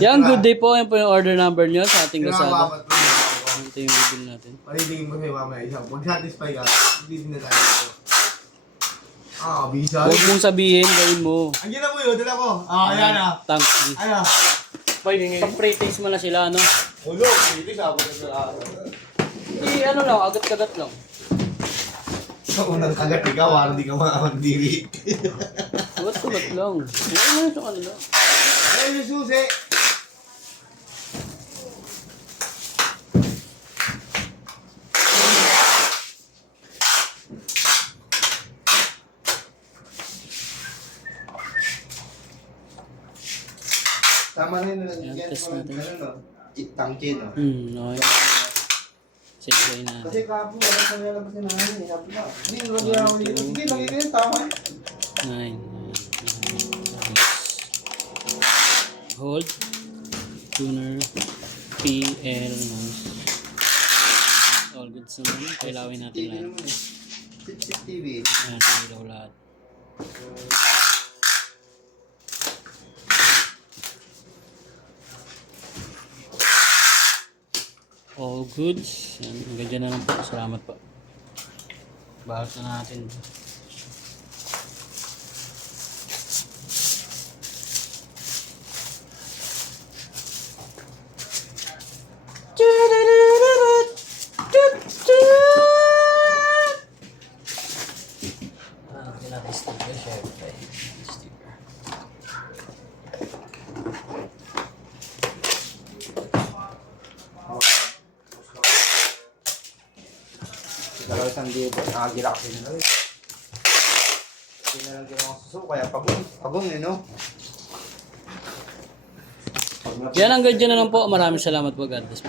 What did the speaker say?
Yan, good day po. Yan po yung order number nyo sa ating Lazada. Kinakawamat ko. Ito yung bill natin. Paligingin mo sa'yo mamaya isa. Pag satisfy ka, hindi din na tayo dito. Bisa. Huwag mong sabihin, gawin mo. Andiyan na po yun, dala ko. Ayan na. Thanks. Ayan. Pag-pre-taste mo na sila, ano? Ulo, hindi sabot na sa Ano lang, agat-kagat lang. Sa unang kagat ikaw, hindi ka makakandiri. Agat-kagat lang. Ano na ito kanila? Ayun yung susi. Tama na yun. Yan, test natin. Tangkin, no? Okay. Segway na. Kasi kapo, wala sa lalabas na namin. Sabi na, hindi, lagi ako dito. Sige, lagi din, tama eh. 9. Hold. Tuner. PL. All good naman. Kailawin natin lahat. Sip TV. Ayan, ilaw lahat. All good. Yan, hanggang dyan na lang po. Salamat po. Bahal na natin. Natin sticker, syempre. Sticker. Dalawa isang libo, nakagila kasi nila eh. Hindi na lang ginawa suso, kaya pagong eh, no? Yan, hanggang dyan na lang po. Maraming salamat po. God bless po.